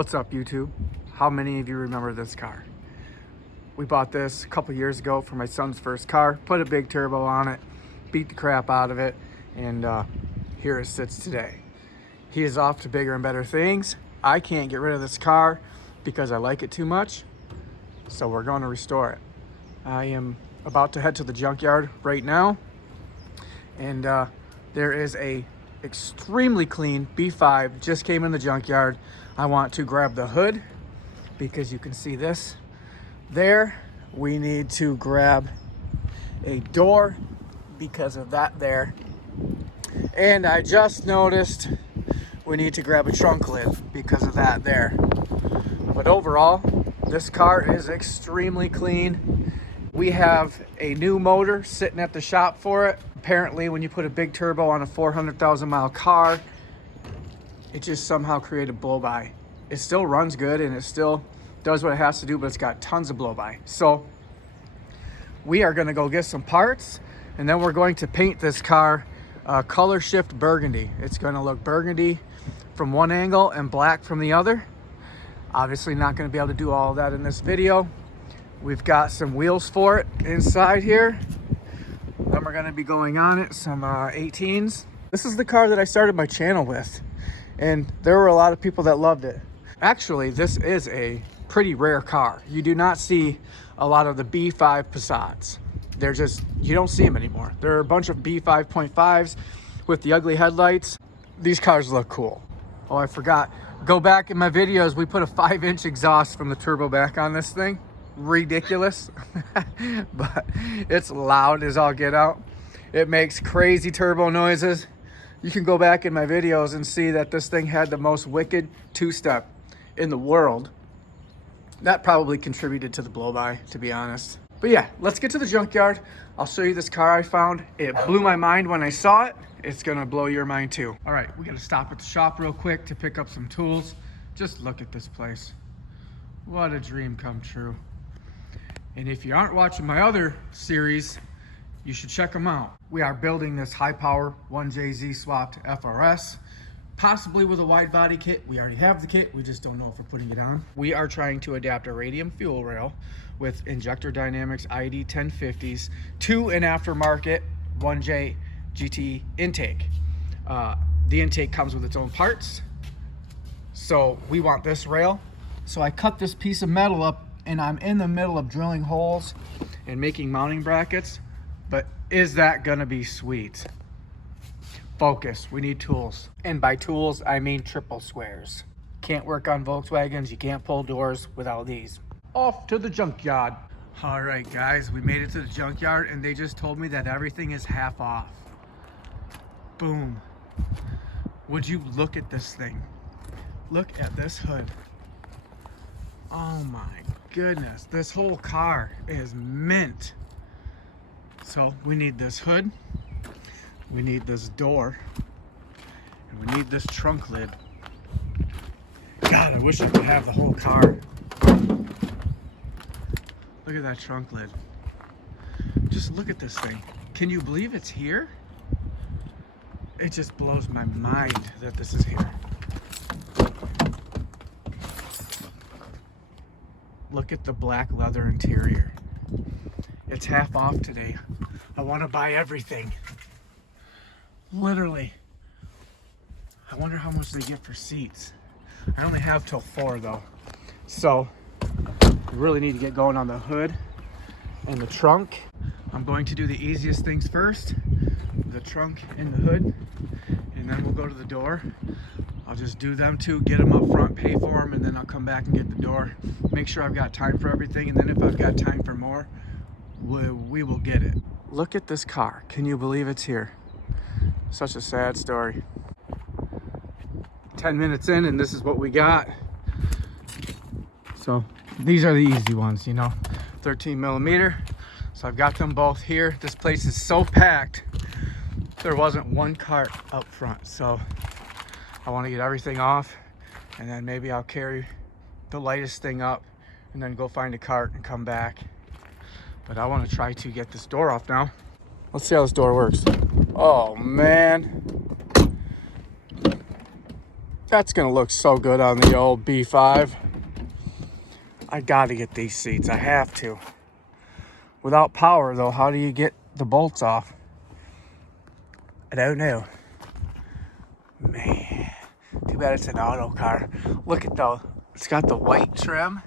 What's up, YouTube? How many of you remember this car? We bought this a couple years ago for my son's first car, put a big turbo on it, beat the crap out of it, and here it sits today. He is off to bigger and better things. I can't get rid of this car because I like it too much, so we're going to restore it. I am about to head to the junkyard right now, and there is a extremely clean B5 just came in the junkyard. I want to grab the hood because you can see this there. We need to grab a door because of that there, and I just noticed we need to grab a trunk lid because of that there. But overall, this car is extremely clean. We have a new motor sitting at the shop for it. Apparently, when you put a big turbo on a 400,000 mile car, it just somehow created blow-by. It still runs good and it still does what it has to do, but it's got tons of blow-by. So we are gonna go get some parts, and then we're going to paint this car color shift burgundy. It's gonna look burgundy from one angle and black from the other. Obviously not gonna be able to do all of that in this video. We've got some wheels for it inside here. Then we're gonna be going on it, some 18s. This is the car that I started my channel with, and there were a lot of people that loved it. Actually, this is a pretty rare car. You do not see a lot of the B5 Passats. They're just, you don't see them anymore. There are a bunch of B5.5s with the ugly headlights. These cars look cool. Oh, I forgot. Go back in my videos, we put a 5-inch exhaust from the turbo back on this thing. Ridiculous, but it's loud as all get out. It makes crazy turbo noises. You can go back in my videos and see that this thing had the most wicked two-step in the world. That probably contributed to the blow-by, to be honest. But yeah, let's get to the junkyard. I'll show you this car I found. It blew my mind when I saw it. It's gonna blow your mind too. All right, we gotta stop at the shop real quick to pick up some tools. Just look at this place. What a dream come true. And if you aren't watching my other series, you should check them out. We are building this high power 1JZ swapped FRS, possibly with a wide body kit. We already have the kit, we just don't know if we're putting it on. We are trying to adapt a radium fuel rail with Injector Dynamics ID 1050s to an aftermarket 1J GT intake. The intake comes with its own parts, so we want this rail. So I cut this piece of metal up, and I'm in the middle of drilling holes and making mounting brackets, but is that gonna be sweet? Focus, we need tools. And by tools, I mean triple squares. Can't work on Volkswagens, you can't pull doors without these. Off to the junkyard. All right, guys, we made it to the junkyard, and they just told me that everything is half off. Boom. Would you look at this thing? Look at this hood. Oh my goodness, this whole car is mint. So we need this hood, we need this door, and we need this trunk lid. God, I wish I could have the whole car. Look at that trunk lid. Just look at this thing. Can you believe it's here? It just blows my mind that this is here. Look at the black leather interior. It's half off today. I want to buy everything. Literally. I wonder how much they get for seats. I only have till 4 though. So, we really need to get going on the hood and the trunk. I'm going to do the easiest things first. The trunk and the hood. And then we'll go to the door. I'll just do them two, get them up front, pay for them, and then I'll come back and get the door. Make sure I've got time for everything, and then if I've got time for more, we will get it. Look at this car. Can you believe it's here? Such a sad story. 10 minutes in, and this is what we got. So these are the easy ones, you know, 13 millimeter. So I've got them both here. This place is so packed. There wasn't one cart up front, so I want to get everything off, and then maybe I'll carry the lightest thing up and then go find a cart and come back. But I want to try to get this door off now. Let's see how this door works. Oh man. That's gonna look so good on the old B5. I gotta get these seats, I have to. Without power though, how do you get the bolts off? I don't know. Man, too bad it's an auto car. Look at though, it's got the white trim.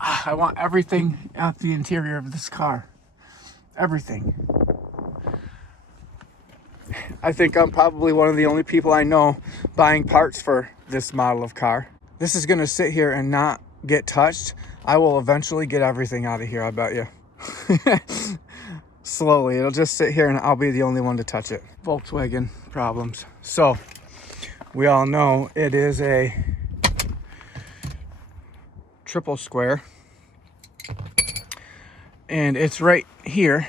I want everything out the interior of this car. Everything. I think I'm probably one of the only people I know buying parts for this model of car. This is gonna sit here and not get touched. I will eventually get everything out of here, I bet you. Slowly, it'll just sit here and I'll be the only one to touch it. Volkswagen problems. So, we all know it is a triple square. And it's right here.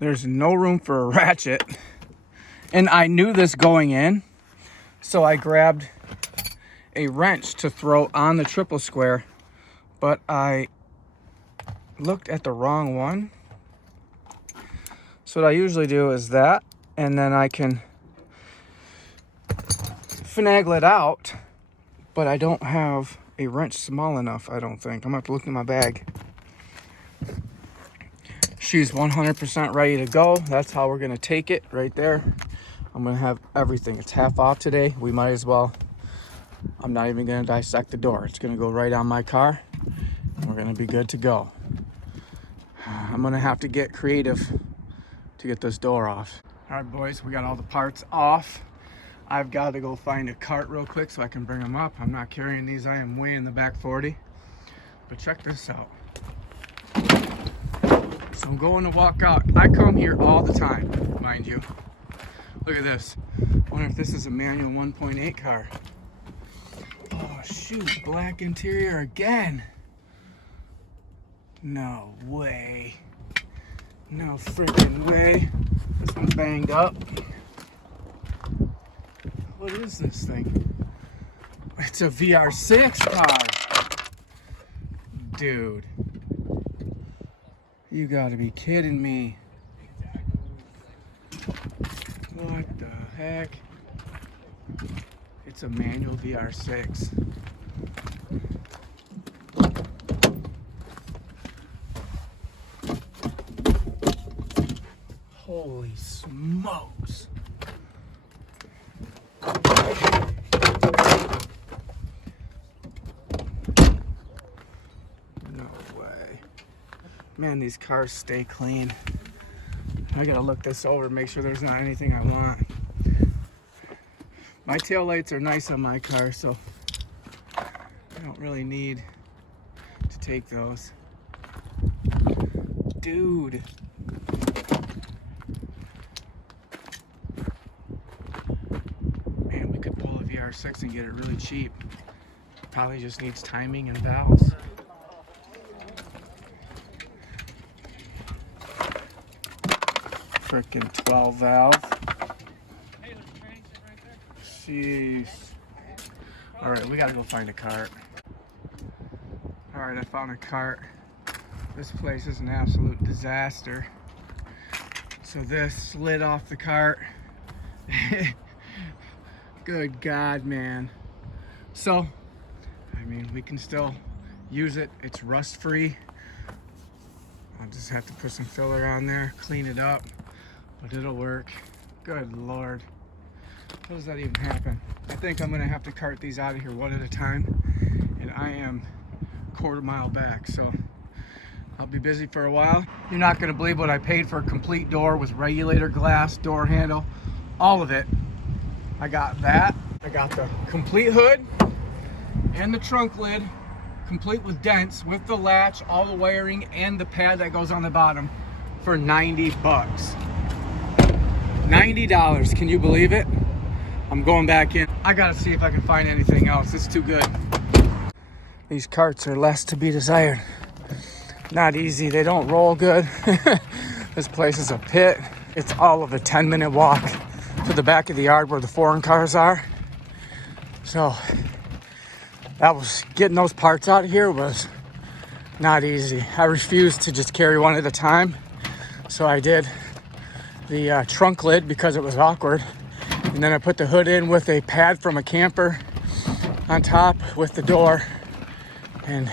There's no room for a ratchet. And I knew this going in, so I grabbed a wrench to throw on the triple square, but I looked at the wrong one. So what I usually do is that, and then I can finagle it out, but I don't have a wrench small enough, I don't think. I'm gonna have to look in my bag. She's 100% ready to go. That's how we're gonna take it right there. I'm gonna have everything. It's half off today. We might as well. I'm not even gonna dissect the door. It's gonna go right on my car. And we're gonna be good to go. I'm gonna have to get creative to get this door off. All right, boys, we got all the parts off. I've got to go find a cart real quick so I can bring them up. I'm not carrying these. I am way in the back 40. But check this out. So I'm going to walk out. I come here all the time, mind you. Look at this. I wonder if this is a manual 1.8 car. Oh shoot, black interior again. No way. No freaking way. This one's banged up. What is this thing? It's a VR6 car. Dude. You gotta be kidding me. What the heck? It's a manual VR6. Holy smokes. No way. Man, these cars stay clean. I gotta look this over, make sure there's not anything I want. My taillights are nice on my car, so I don't really need to take those. Dude. Man, we could pull a VR6 and get it really cheap. Probably just needs timing and valves. Frickin' 12 valve. Jeez. Alright, we gotta go find a cart. Alright, I found a cart. This place is an absolute disaster. So this slid off the cart. Good God, man. So, I mean, we can still use it. It's rust free. I'll just have to put some filler on there, clean it up, but it'll work. Good Lord. How does that even happen? I think I'm gonna have to cart these out of here one at a time, and I am a quarter-mile back, so I'll be busy for a while. You're not gonna believe what I paid for a complete door with regulator glass, door handle, all of it. I got that. I got the complete hood and the trunk lid, complete with dents, with the latch, all the wiring, and the pad that goes on the bottom for 90 bucks. $90, can you believe it? I'm going back in. I gotta see if I can find anything else. It's too good. These carts are less to be desired. Not easy, they don't roll good. This place is a pit. It's all of a 10-minute walk to the back of the yard where the foreign cars are. So that was, getting those parts out of here was not easy. I refused to just carry one at a time. So I did the trunk lid because it was awkward. And then I put the hood in with a pad from a camper on top with the door. And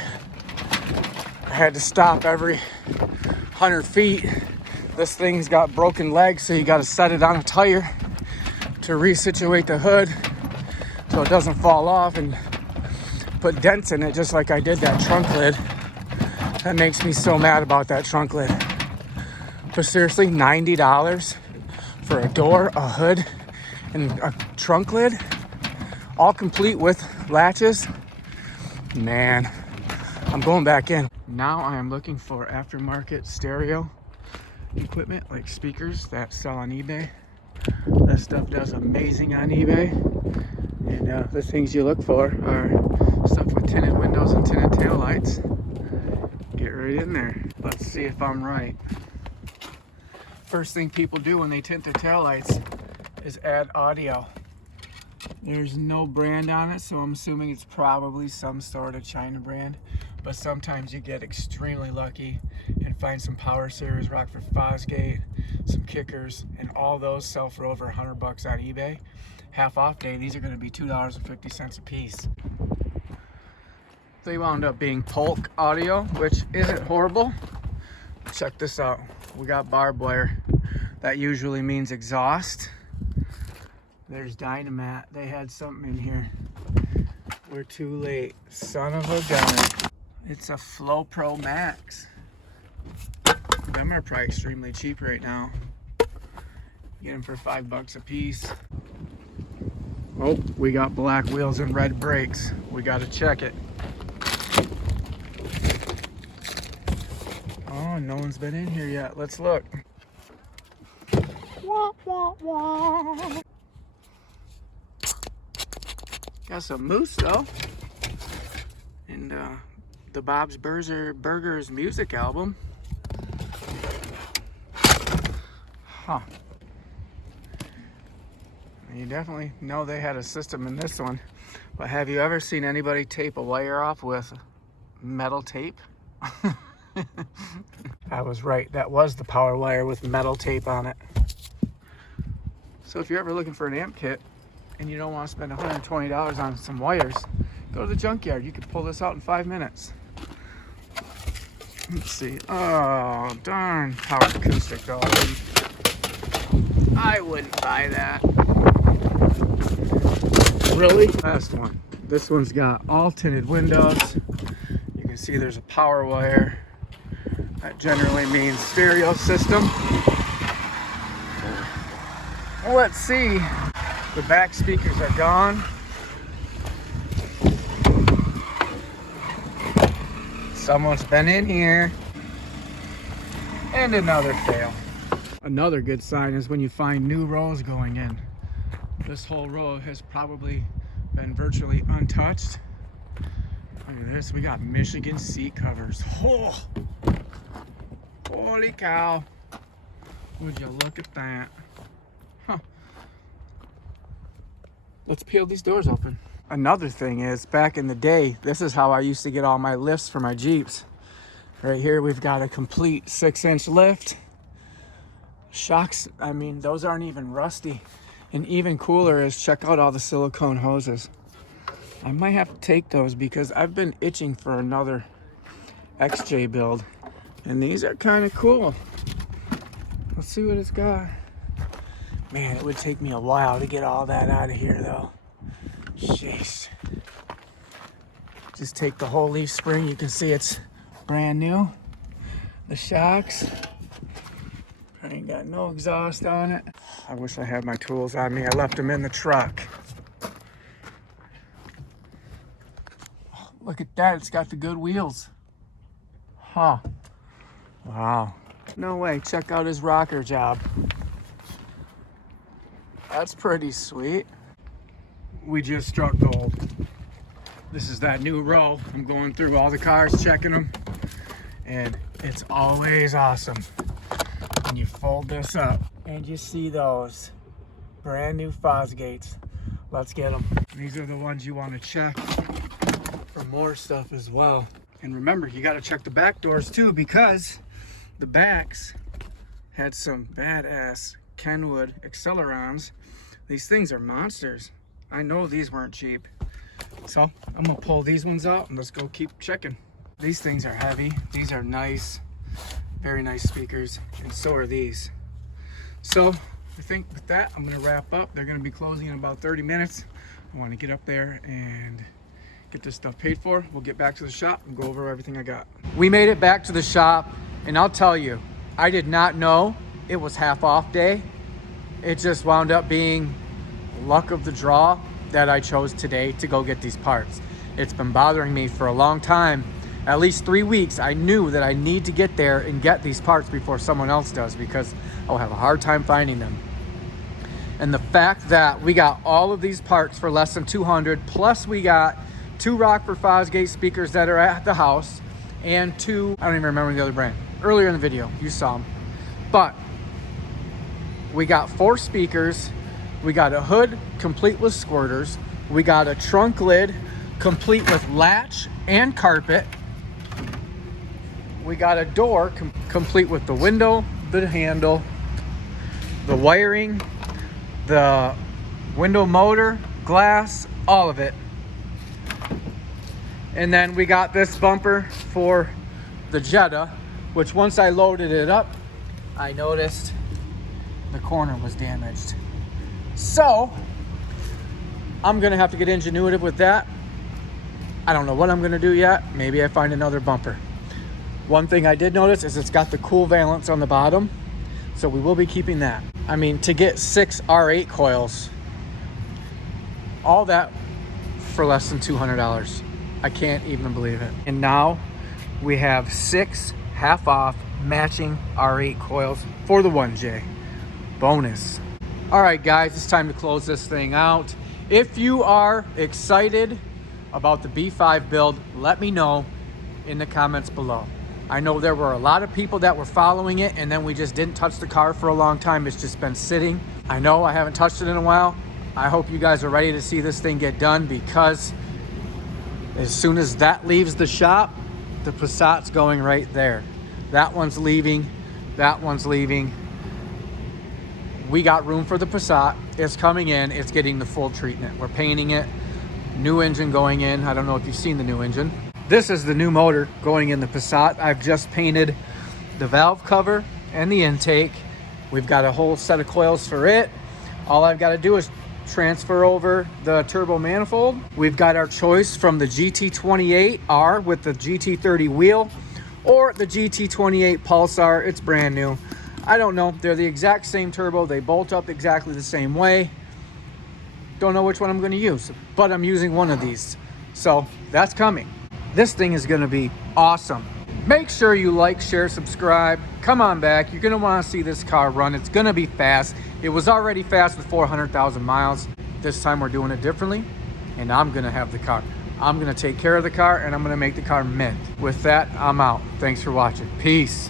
I had to stop every 100 feet. This thing's got broken legs, so you got to set it on a tire to resituate the hood so it doesn't fall off, and put dents in it just like I did that trunk lid. That makes me so mad about that trunk lid. But seriously, $90 for a door, a hood, and a trunk lid, all complete with latches. Man, I'm going back in. Now I am looking for aftermarket stereo equipment, like speakers that sell on eBay. That stuff does amazing on eBay. And the things you look for are stuff with tinted windows and tinted taillights. Get right in there. Let's see if I'm right. First thing people do when they tint their taillights is add audio. There's no brand on it, so I'm assuming it's probably some sort of China brand. But sometimes you get extremely lucky and find some Power Series Rockford Fosgate, some kickers, and all those sell for over $100 on eBay. Half off day, these are going to be $2.50 a piece. They wound up being Polk audio, which isn't horrible. Check this out. We got barbed wire. That usually means exhaust. There's Dynamat. They had something in here. We're too late. Son of a gun. It's a Flow Pro Max. Them are probably extremely cheap right now. Get them for $5 a piece. Oh, we got black wheels and red brakes. We got to check it. Oh, no one's been in here yet. Let's look. Wah, wah, wah. Got some moose though. And the Bob's Burgers music album. Huh. You definitely know they had a system in this one. But have you ever seen anybody tape a wire off with metal tape? I was right. That was the power wire with metal tape on it. So if you're ever looking for an amp kit and you don't want to spend $120 on some wires, go to the junkyard. You can pull this out in 5 minutes. Let's see. Oh, darn. Power acoustic though. I wouldn't buy that. Really? Last one. This one's got all tinted windows. You can see there's a power wire. That generally means stereo system. Let's see. The back speakers are gone. Someone's been in here. And another fail. Another good sign is when you find new rows going in. This whole row has probably been virtually untouched. Look at this, we got Michigan seat covers. Oh, holy cow. Would you look at that? Huh. Let's peel these doors open. Another thing is, back in the day, this is how I used to get all my lifts for my Jeeps. Right here, we've got a complete 6-inch lift. Shocks, I mean, those aren't even rusty. And even cooler is, check out all the silicone hoses. I might have to take those because I've been itching for another XJ build. And these are kind of cool. Let's see what it's got. Man, it would take me a while to get all that out of here though. Jeez. Just take the whole leaf spring. You can see it's brand new. The shocks. I ain't got no exhaust on it. I wish I had my tools on me. I left them in the truck. Oh, look at that. It's got the good wheels. Huh. Wow. No way. Check out his rocker job. That's pretty sweet. We just struck gold. This is that new row. I'm going through all the cars, checking them. And it's always awesome. And you fold this up and you see those brand new Fosgates. Let's get them. These are the ones you want to check for more stuff as well. And remember, you got to check the back doors too, because the backs had some badass Kenwood accelerons These things are monsters. I know these weren't cheap. So I'm gonna pull these ones out and let's go keep checking. These things are heavy. These are nice, very nice speakers, and so are these. So I think with that, I'm gonna wrap up. They're gonna be closing in about 30 minutes. I wanna get up there and get this stuff paid for. We'll get back to the shop and go over everything I got. We made it back to the shop, and I'll tell you, I did not know it was half off day. It just wound up being luck of the draw that I chose today to go get these parts. It's been bothering me for a long time, at least 3 weeks. I knew that I need to get there and get these parts before someone else does, because I'll have a hard time finding them. And the fact that we got all of these parts for less than 200, plus we got 2 Rockford Fosgate speakers that are at the house, and 2, I don't even remember the other brand. Earlier in the video, you saw them. But we got 4 speakers, we got a hood complete with squirters, we got a trunk lid complete with latch and carpet, we got a door complete with the window, the handle, the wiring, the window motor, glass, all of it. And then we got this bumper for the Jetta, which once I loaded it up, I noticed the corner was damaged. So I'm gonna have to get ingenuitive with that. I don't know what I'm gonna do yet. Maybe I find another bumper. One thing I did notice is it's got the cool valance on the bottom, so we will be keeping that. I mean, to get 6 R8 coils, all that for less than $200. I can't even believe it. And now we have 6 half off matching R8 coils for the 1J. Bonus. All right, guys, it's time to close this thing out. If you are excited about the B5 build, let me know in the comments below. I know there were a lot of people that were following it, and then we just didn't touch the car for a long time. It's just been sitting. I know I haven't touched it in a while. I hope you guys are ready to see this thing get done, because as soon as that leaves the shop, the Passat's going right there. That one's leaving, that one's leaving. We got room for the Passat. It's coming in, it's getting the full treatment. We're painting it, new engine going in. I don't know if you've seen the new engine. This is the new motor going in the Passat. I've just painted the valve cover and the intake. We've got a whole set of coils for it. All I've got to do is transfer over the turbo manifold. We've got our choice from the GT28R with the GT30 wheel, or the GT28 Pulsar. It's brand new. I don't know. They're the exact same turbo. They bolt up exactly the same way. Don't know which one I'm going to use, but I'm using one of these. So that's coming. This thing is going to be awesome. Make sure you like, share, subscribe. Come on back. You're going to want to see this car run. It's going to be fast. It was already fast with 400,000 miles. This time we're doing it differently, and I'm going to have the car. I'm going to take care of the car, and I'm going to make the car mint. With that, I'm out. Thanks for watching. Peace.